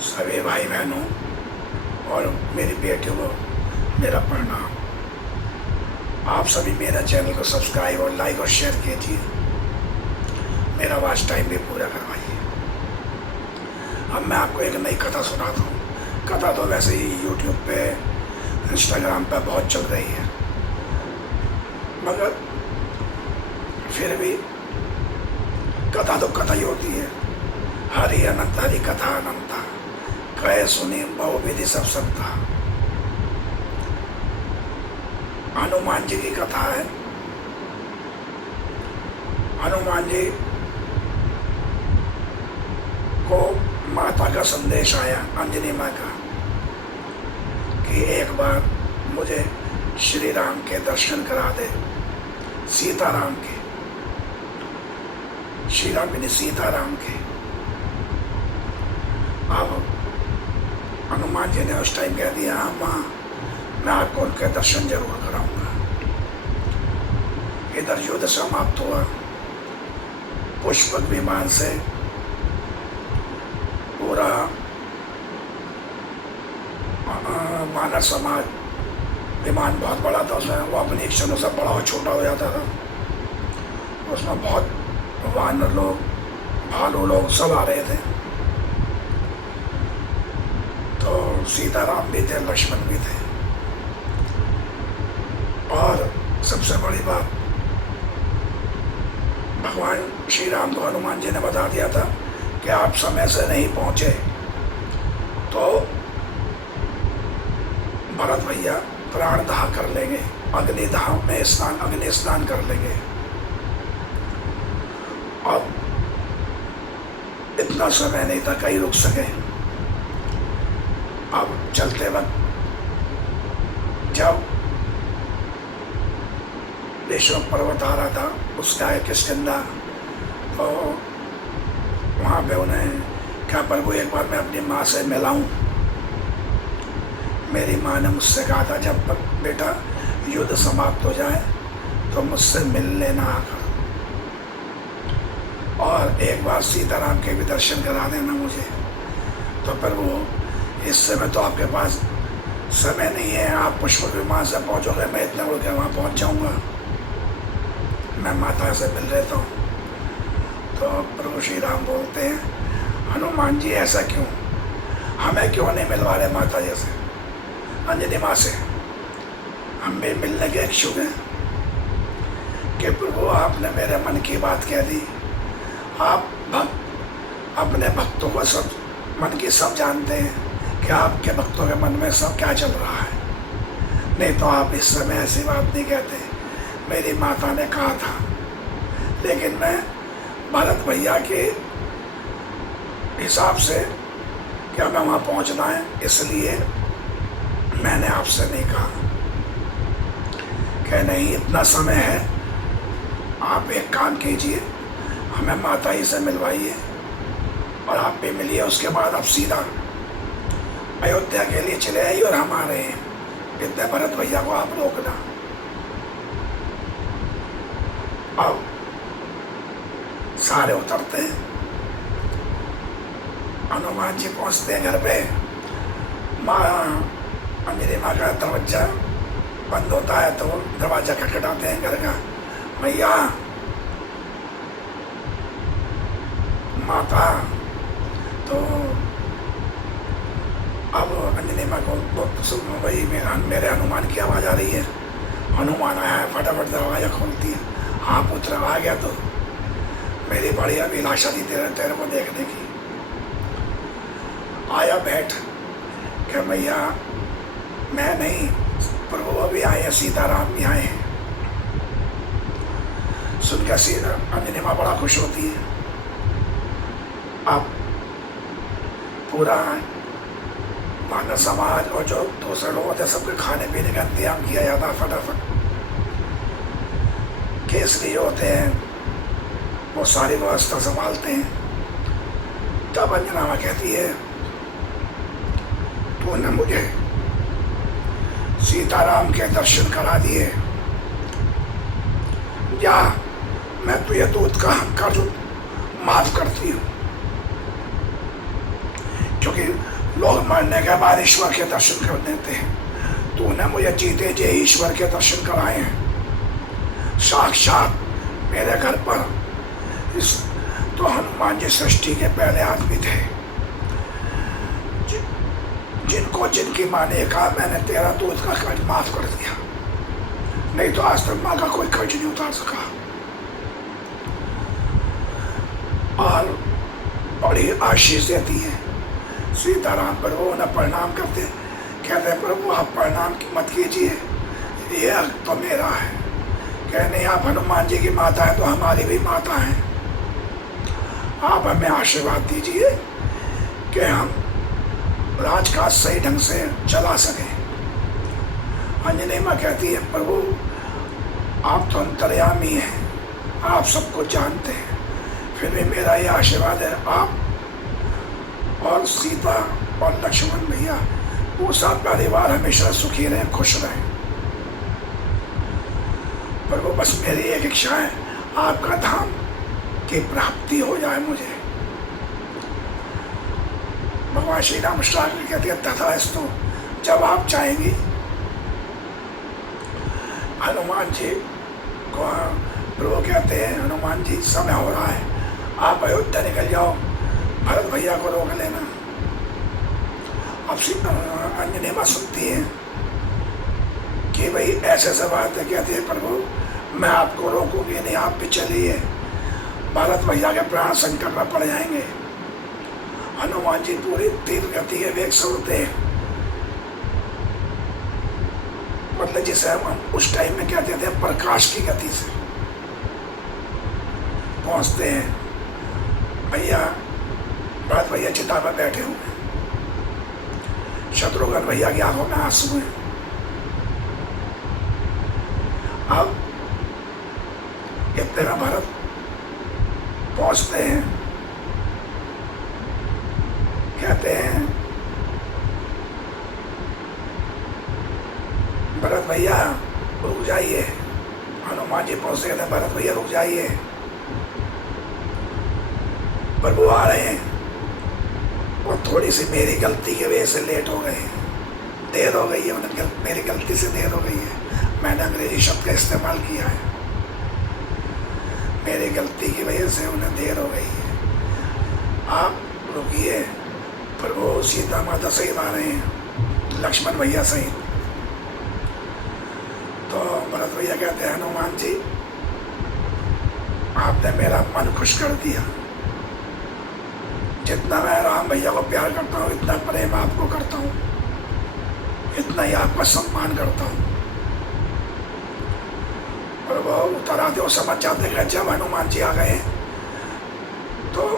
सभी भाई बहनों और मेरी बेटियों को मेरा प्रणाम। आप सभी मेरा चैनल को सब्सक्राइब और लाइक और शेयर कीजिए, मेरा वॉच टाइम भी पूरा करवाइए। अब मैं आपको एक नई कथा सुनाता हूँ। कथा तो वैसे ही यूट्यूब पे, इंस्टाग्राम पे बहुत चल रही है, मगर फिर भी कथा तो कथा ही होती है। हरि अनंत हरि कथा अनंता, कहे सुनी बहुविधि सब संता। हनुमान जी की कथा है। हनुमान जी को माता का संदेश आया, अंजनी माँ का, कि एक बार मुझे श्री राम के दर्शन करा दे, सीताराम के, श्री राम ने सीताराम के। अब हनुमान जी ने उस टाइम कह दिया, हाँ माँ, मैं आपको उनके दर्शन जरूर कराऊंगा। इधर युद्ध समाप्त हुआ। पुष्पक विमान से पूरा मानव समाज, विमान बहुत बड़ा था, उसमें वो अपनी इच्छा से बड़ा और छोटा हो जाता था। उसमें बहुत वानर लोग, भालू लोग सब आ रहे थे। तो सीताराम भी थे, लक्ष्मण भी थे। और सबसे बड़ी बात, भगवान श्री राम को हनुमान जी ने बता दिया था कि आप समय से नहीं पहुंचे तो भरत भैया प्राण दाह कर लेंगे, अग्निदाह में स्नान, अग्नि स्नान कर लेंगे। अब इतना समय नहीं था कहीं रुक सके। अब चलते वक्त जब ऋषभ पर्वत आ रहा था, उसका है किष्किंधा, तो वहाँ पे उन्हें क्या, प्रभु एक बार मैं अपनी माँ से मिलाऊं। मेरी माँ ने मुझसे कहा था, जब बेटा युद्ध समाप्त हो जाए तो मुझसे मिल लेना आकर, और एक बार सीताराम के भी दर्शन करा देना मुझे। तो प्रभु इस समय तो आपके पास समय नहीं है, आप पुष्पक विमान से पहुँचोगे, मैं इतने उड़ के वहाँ पहुँच जाऊँगा, मैं माता से मिल लेता हूँ। तो प्रभु श्री राम बोलते हैं, हनुमान जी ऐसा क्यों, हमें क्यों नहीं मिलवा रहे माता जी से, अंजनी माँ से? हम भी मिलने के इच्छुक हैं कि प्रभु आपने मेरे मन की बात कह दी। आप भक्त अपने भक्तों को सब मन की सब जानते हैं कि आपके भक्तों के मन में सब क्या चल रहा है। नहीं तो आप इस समय ऐसी बात नहीं कहते। मेरी माता ने कहा था, लेकिन मैं भरत भैया के हिसाब से क्या मैं वहाँ पहुँचना है, इसलिए मैंने आपसे नहीं कहा। कि नहीं, इतना समय है, आप एक काम कीजिए, हमें माता ही से मिलवाइए और आप भी मिलिए। उसके बाद आप सीधा अयोध्या के लिए चले आइए और हम आ रहे हैं, इतने भरत भैया को आप रोकना। अब सारे उतरते हैं, हनुमान जी पहुंचते हैं घर पे। माँ, मेरी माँ का दरवाजा बंद होता है तो दरवाजा खटखटाते हैं घर का, मैया, माता। तो अब अंजनी माँ को वही मेरे हनुमान की आवाज़ आ रही है। हनुमान आया है, फटाफट दरवाजा खोलती है। हाँ पुत्र, आ गया तो मेरी बड़ी अभिलाषा थी तेरे को देखने की। आया, बैठ। क्या मैया, मैं नहीं, प्रभु अभी आए हैं, सीताराम भी आए हैं। सुनकर सीता अंजनी माँ बड़ा खुश होती है। अब पूरा मानव समाज और जो दूसरे लोग होते हैं, सबके खाने पीने का इंतजाम किया जाता है। फटाफट केसरी होते हैं, वो सारी व्यवस्था संभालते हैं। तब अंजना माँ कहती है, तूने मुझे सीताराम के दर्शन करा दिए, जा, मैं तुझे दूध का कर्ज माफ करती हूँ, क्योंकि क्योंकि लोग मरने के बाद ईश्वर के दर्शन कर देते हैं। तूने मुझे जीते जी ईश्वर के दर्शन कराए हैं साक्षात मेरे घर पर। इस तो हनुमान जी सृष्टि के पहले आदमी थे जिनको जिनकी माँ ने कहा मैंने तेरा दूध का कर्ज माफ कर दिया, नहीं तो आज तक माँ का कोई कर्ज नहीं उतार सका। और बड़ी आशीष देती है। सीताराम प्रभु उन्हें प्रणाम करते, कहते हैं प्रभु आप प्रणाम मत कीजिए, ये हक तो मेरा है। कहने आप हनुमान जी की माता है तो हमारी भी माता है, आप हमें आशीर्वाद दीजिए कि हम राजकाज सही ढंग से चला सकें। अंजनी माँ कहती है प्रभु आप तो अंतर्यामी हैं, आप सब कुछ जानते हैं, फिर भी मेरा ये आशीर्वाद है आप और सीता और लक्ष्मण भैया वो सब परिवार हमेशा सुखी रहे, खुश रहे। प्रभु बस मेरी एक इच्छा है आपका धाम की प्राप्ति हो जाए मुझे। भगवान श्री राम कहते हैं तथास्तु, जब आप चाहेंगी। हनुमान जी को प्रभु कहते हैं हनुमान जी समय हो रहा है, आप अयोध्या निकल जाओ, भरत भैया को रोक लेना। अब अंजनी माँ सुनती है कि भाई ऐसे सब बात है, कहती है प्रभु मैं आपको रोकूंगी नहीं, आप भी चलिए, भरत भैया के प्राण संकट में पड़ जाएंगे। हनुमान जी पूरी तीव्र गति के वेग से उड़ते हैं, मतलब जिसे हम उस टाइम में कहते थे प्रकाश की गति से पहुंचते हैं। भैया भरत भैया चिता पर बैठे हुए, शत्रुघ्न भैया की आंखों में आंसू हैं। अब इतने में भरत पहुंचते हैं, कहते हैं भरत भैया रुक जाइए। हनुमान जी पहुंचते थे, भरत भैया रुक जाइए, प्रभु आ रहे हैं। और थोड़ी सी मेरी गलती की वजह से लेट हो गए, देर हो गई है उन्हें, मेरी गलती से देर हो गई है, मैंने अंग्रेजी शब्द का इस्तेमाल किया है, मेरी गलती की वजह से उन्हें देर हो गई है, आप रुकिए। प्रभु सीता माता सहित आ रहे हैं, लक्ष्मण भैया सहित। तो भरत भैया कहते हैं हनुमान जी आपने मेरा मन खुश कर दिया, जितना मैं राम भैया को प्यार करता हूँ इतना प्रेम आपको करता हूँ, इतना ही आपका सम्मान करता हूँ। और वो उतर आते वो समझ जाते हैं जब हनुमान जी आ गए तो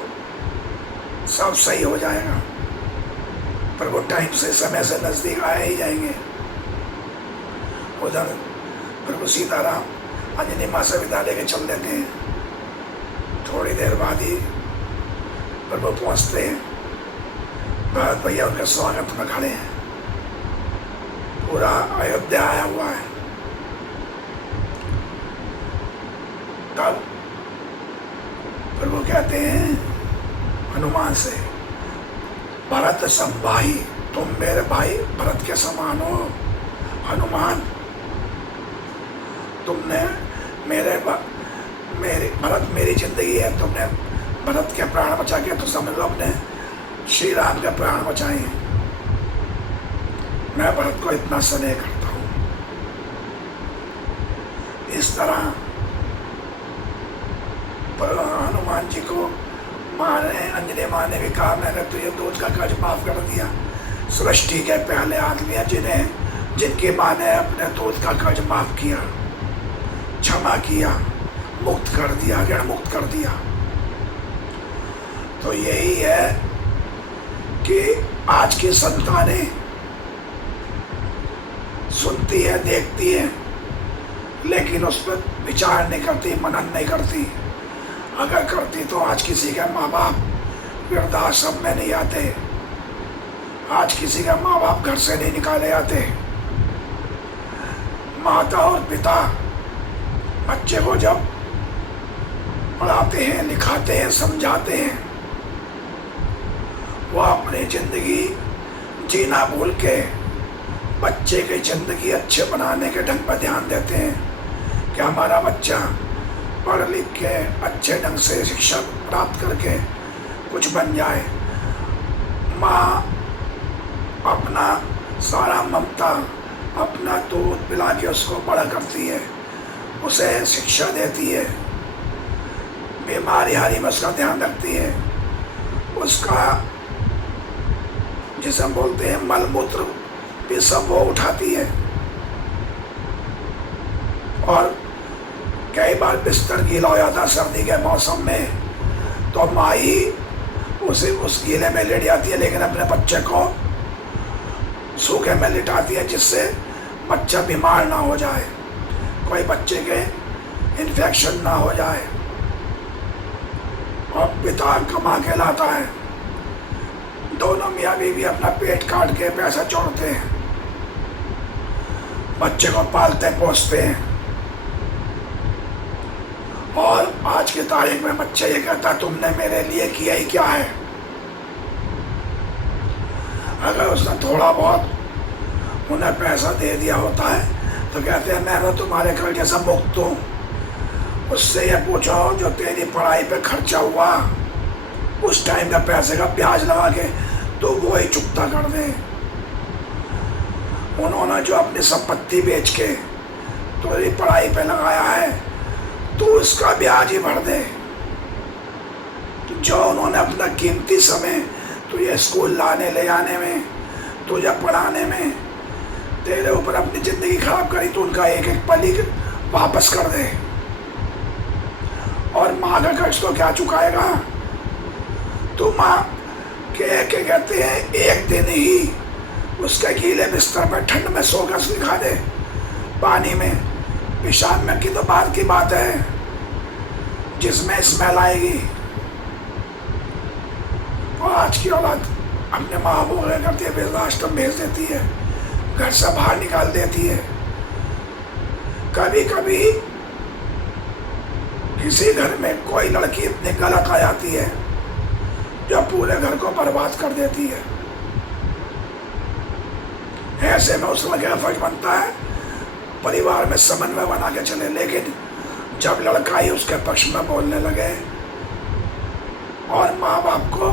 सब सही हो जाएगा, पर वो टाइम से समय से नजदीक आए ही जाएंगे। उधर प्रभु सीताराम अंजनी माँ से विदा लेके चल देते हैं। थोड़ी देर बाद ही प्रभु पहुंचते हैं, भरत भैया उनके स्वागत में खड़े हैं, पूरा अयोध्या आया हुआ है। तब प्रभु कहते हैं हनुमान से भरत सम भाई, तुम मेरे भाई भरत के समान हो। हनुमान तुमने भरत मेरी जिंदगी है, तुमने भरत के प्राण बचा के तो समझ लो अपने श्री राम के प्राण बचाए। मैं भरत को इतना स्नेह करता हूँ। इस तरह हनुमान जी को माँ ने, अंजनी माँ ने भी कहा मैंने तुझे दूध का कर्ज माफ कर दिया। सृष्टि के पहले आदमी है जिनकी माँ ने अपने दूध का कर्ज माफ किया, क्षमा किया, मुक्त कर दिया, ऋण मुक्त कर दिया। तो यही है कि आज की संतानें सुनती है, देखती है, लेकिन उस पर विचार नहीं करती, मनन नहीं करती। अगर करती तो आज किसी के माँ बाप वृद्धाश्रम में नहीं आते, आज किसी का माँ बाप घर से नहीं निकाले जाते। माता और पिता बच्चे को जब पढ़ाते हैं, लिखाते हैं, समझाते हैं, वो अपनी ज़िंदगी जीना भूल के बच्चे की ज़िंदगी अच्छे बनाने के ढंग पर ध्यान देते हैं कि हमारा बच्चा पढ़ लिख के अच्छे ढंग से शिक्षा प्राप्त करके कुछ बन जाए। माँ अपना सारा ममता अपना दूध पिला के उसको बड़ा करती है, उसे शिक्षा देती है, बीमारी हारी में उसका ध्यान रखती है, उसका जिसे हम बोलते हैं मल मूत्र भी सब वो उठाती है। और कई बार बिस्तर गीला हो जाता सर्दी के मौसम में तो माँ ही उसे उस गीले में लेट जाती है, लेकिन अपने बच्चे को सूखे में लिटाती है जिससे बच्चा बीमार ना हो जाए, कोई बच्चे के इन्फेक्शन ना हो जाए। और पिता कमा के लाता है, दोनों मियाँ बीवी अपना पेट काट के पैसा जोड़ते हैं, बच्चे को पालते पोसते हैं। और आज की तारीख में बच्चा ये कहता तुमने मेरे लिए किया ही क्या है। अगर उसने थोड़ा बहुत उन्हें पैसा दे दिया होता है तो कहते हैं मैं तो तुम्हारे घर जैसा मुक्त हूँ। उससे ये पूछो जो तेरी पढ़ाई पे खर्चा हुआ उस टाइम का पैसे का ब्याज लगा के तो वो ही चुकता कर दे। उन्होंने जो अपनी संपत्ति बेच के तेरी पढ़ाई पे लगाया है तो उसका ब्याज ही भर दे। जो उन्होंने अपना कीमती समय तुझे स्कूल लाने ले जाने में, तुझे पढ़ाने में तेरे ऊपर अपनी ज़िंदगी खराब करी तो उनका एक एक पल ही वापस कर दे। और माँ का कर्ज तो क्या चुकाएगा। तो माँ के कहते हैं एक दिन ही उसके गीले बिस्तर पर ठंड में सोकर सिखा दे, पानी में पेशाब में की तो बात की बात है जिसमें स्मेल आएगी। और आज की औलाद अपने माँ बाप को करती है, वृद्धाश्रम भेज देती है, घर से बाहर निकाल देती है। कभी कभी किसी घर में कोई लड़की इतनी गलत आ जाती है जो पूरे घर को बर्बाद कर देती है। ऐसे में उस लड़के का फर्ज बनता है परिवार में समन्वय बना के चले, लेकिन जब लड़का ही उसके पक्ष में बोलने लगे और माँ बाप को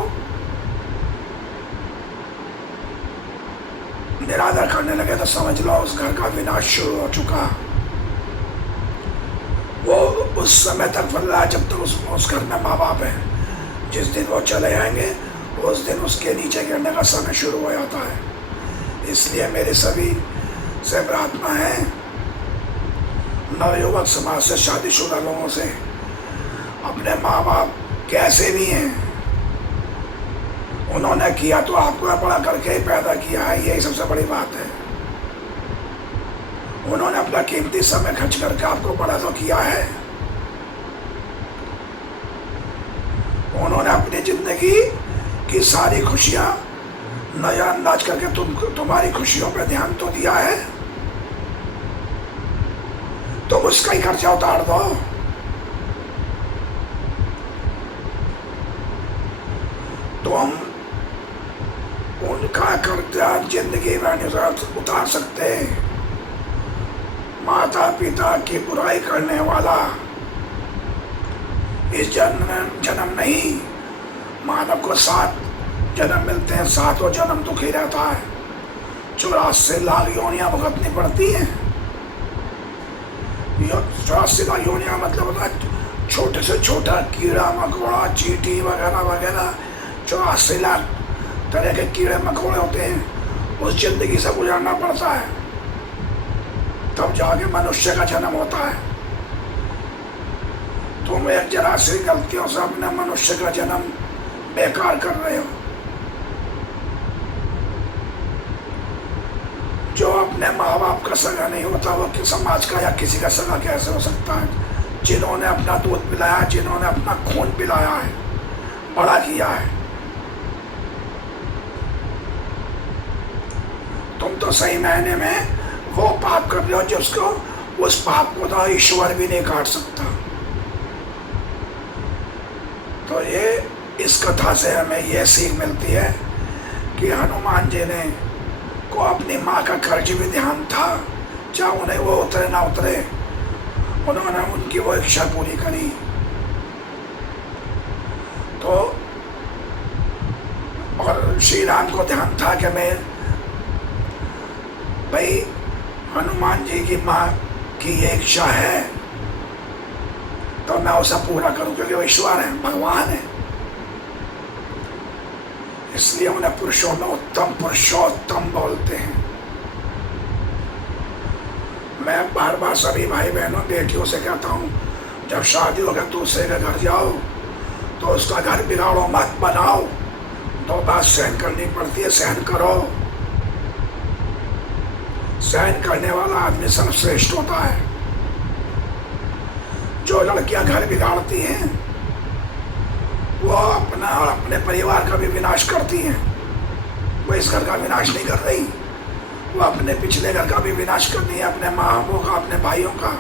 निरादर करने लगे तो समझ लो उस घर का विनाश शुरू हो चुका। वो उस समय तक फल रहा है जब तक उस घर में माँ बाप है। जिस दिन वो चले जाएंगे उस दिन उसके नीचे गिरने का समय शुरू हो जाता है। इसलिए मेरे सभी से प्रार्थना है नवयुवक समाज से, शादीशुदा लोगों से, अपने माँ बाप कैसे भी हैं उन्होंने किया तो आपको बड़ा करके ही पैदा किया है, यही सबसे बड़ी बात है। उन्होंने अपना कीमती समय खर्च करके आपको बड़ा तो किया है। उन्होंने अपनी जिंदगी की सारी खुशियां नजरअंदाज करके तुम्हारी खुशियों पर ध्यान तो दिया है, तुम उसका ही खर्चा उतार दो। तुम उनका कर्जा जिंदगी में नहीं उतार सकते। माता पिता की बुराई करने वाला इस जन्म नहीं, मानव को 7 जन्म मिलते हैं, 7वां जन्म दुखी रहता है। 84 लाख योनियां भुगतनी पड़ती हैं। 84 लाख योनियां मतलब होता है छोटे से छोटा कीड़ा मकोड़ा चींटी वगैरह वगैरह 84 लाख तरह के कीड़े मकोड़े होते हैं, उस जिंदगी से गुजरना पड़ता है, तब जाके मनुष्य का जन्म होता है। तुम एक जरा सी गलतियों से अपने मनुष्य का जन्म बेकार कर रहे हो। जो अपने माँ बाप का सगा नहीं होता वो कि समाज का या किसी का सगा कैसे हो सकता है। जिन्होंने अपना दूध पिलाया, जिन्होंने अपना खून पिलाया है, बड़ा किया है। तुम तो सही मायने में वो पाप कर रहे हो जिसको उस पाप को तो ईश्वर भी नहीं काट सकता। तो ये इस कथा से हमें ये सीख मिलती है कि हनुमान जी ने को अपनी माँ का कर्ज भी ध्यान था, चाहे उन्हें वो उतरे ना उतरे, उन्होंने उनकी वो इच्छा पूरी करी। तो और श्री राम को ध्यान था कि मैं भाई हनुमान जी की माँ की ये इच्छा है तो मैं उसे पूरा करूं, क्योंकि वो ईश्वर है, भगवान है। इसलिए उन्हें पुरुषों में उत्तम पुरुषोत्तम बोलते हैं। मैं बार बार सभी भाई बहनों बेटियों से कहता हूँ, जब शादी हो गया दूसरे के घर जाओ तो उसका घर बिगाड़ो मत, बनाओ। दो बात सहन करनी पड़ती है, सहन करो। सहन करने वाला आदमी सर्वश्रेष्ठ होता है। जो लड़कियां घर बिगाड़ती हैं वो अपना और अपने परिवार का भी विनाश करती हैं। वो इस घर का विनाश नहीं कर रही, वो अपने पिछले घर का भी विनाश कर रही है, अपने माँ बापों का, अपने भाइयों का,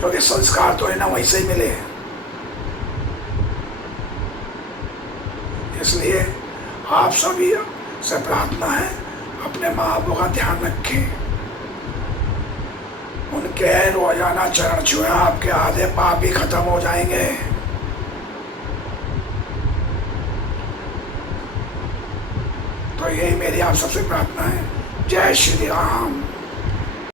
क्योंकि संस्कार तो इन्हें वहीं से ही मिले हैं। इसलिए आप सभी से प्रार्थना है, अपने माँ बापों का ध्यान रखें। उनके रोजाना चरण छुए, आपके आधे पाप भी खत्म हो जाएंगे। तो यही मेरी आप सबसे प्रार्थना है। जय श्री राम।